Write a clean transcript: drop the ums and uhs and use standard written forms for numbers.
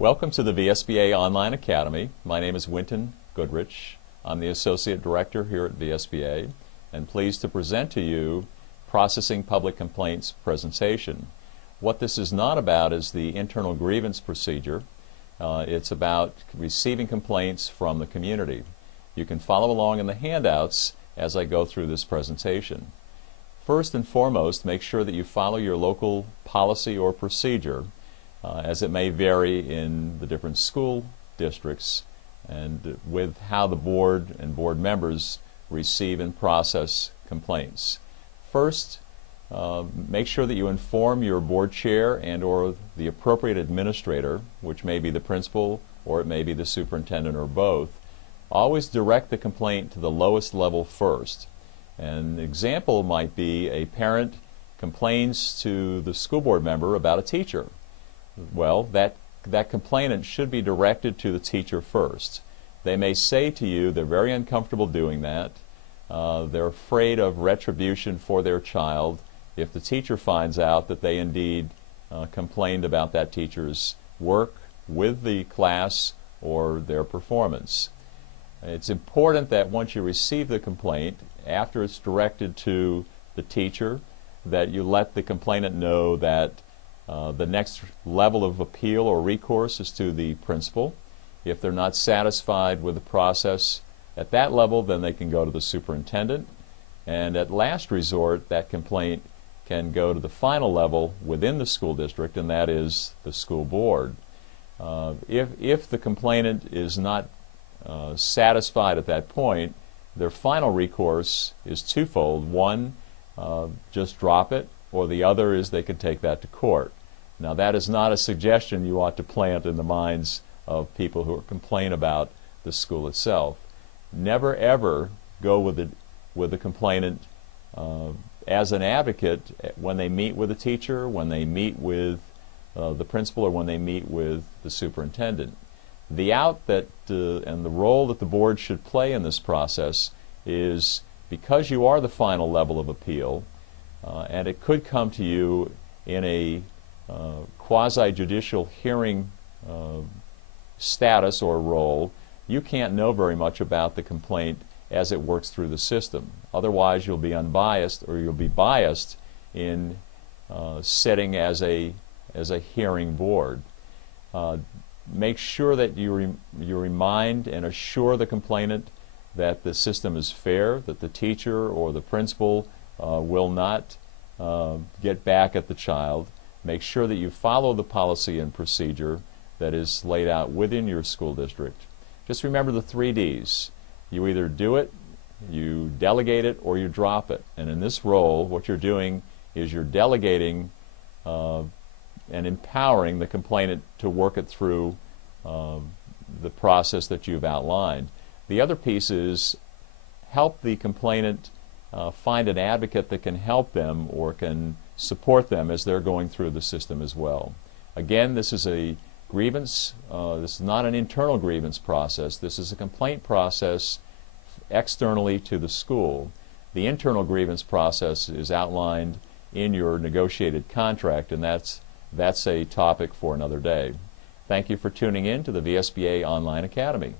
Welcome to the VSBA Online Academy. My name is Winton Goodrich. I'm the Associate Director here at VSBA and pleased to present to you Processing Public Complaints presentation. What this is not about is the internal grievance procedure. It's about receiving complaints from the community. You can follow along in the handouts as I go through this presentation. First and foremost, make sure that you follow your local policy or procedure, as it may vary in the different school districts and with how the board and board members receive and process complaints. First, make sure that you inform your board chair and or the appropriate administrator, which may be the principal or it may be the superintendent or both. Always direct the complaint to the lowest level first. An example might be a parent complains to the school board member about a teacher. Well, that complainant should be directed to the teacher first. They may say to you they're very uncomfortable doing that. They're afraid of retribution for their child if the teacher finds out that they indeed complained about that teacher's work with the class or their performance. It's important that once you receive the complaint, after it's directed to the teacher, that you let the complainant know that the next level of appeal or recourse is to the principal. If they're not satisfied with the process at that level, then they can go to the superintendent. And at last resort, that complaint can go to the final level within the school district, and that is the school board. If the complainant is not satisfied at that point, their final recourse is twofold. One, just drop it, or the other is they can take that to court. Now, that is not a suggestion you ought to plant in the minds of people who complain about the school itself. Never ever go with the complainant as an advocate when they meet with a teacher, when they meet with the principal, or when they meet with the superintendent. The out that and the role that the board should play in this process is, because you are the final level of appeal, and it could come to you in a quasi-judicial hearing status or role, you can't know very much about the complaint as it works through the system. Otherwise, you'll be unbiased, or you'll be biased in sitting as a hearing board. Make sure that you remind and assure the complainant that the system is fair, that the teacher or the principal will not get back at the child. Make sure that you follow the policy and procedure that is laid out within your school district. Just remember the 3 Ds. You either do it, you delegate it, or you drop it. And in this role, what you're doing is you're delegating and empowering the complainant to work it through the process that you've outlined. The other piece is help the complainant find an advocate that can help them or can support them as they're going through the system as well. Again, this is a grievance. This is not an internal grievance process. This is a complaint process externally to the school. The internal grievance process is outlined in your negotiated contract, and that's a topic for another day. Thank you for tuning in to the VSBA Online Academy.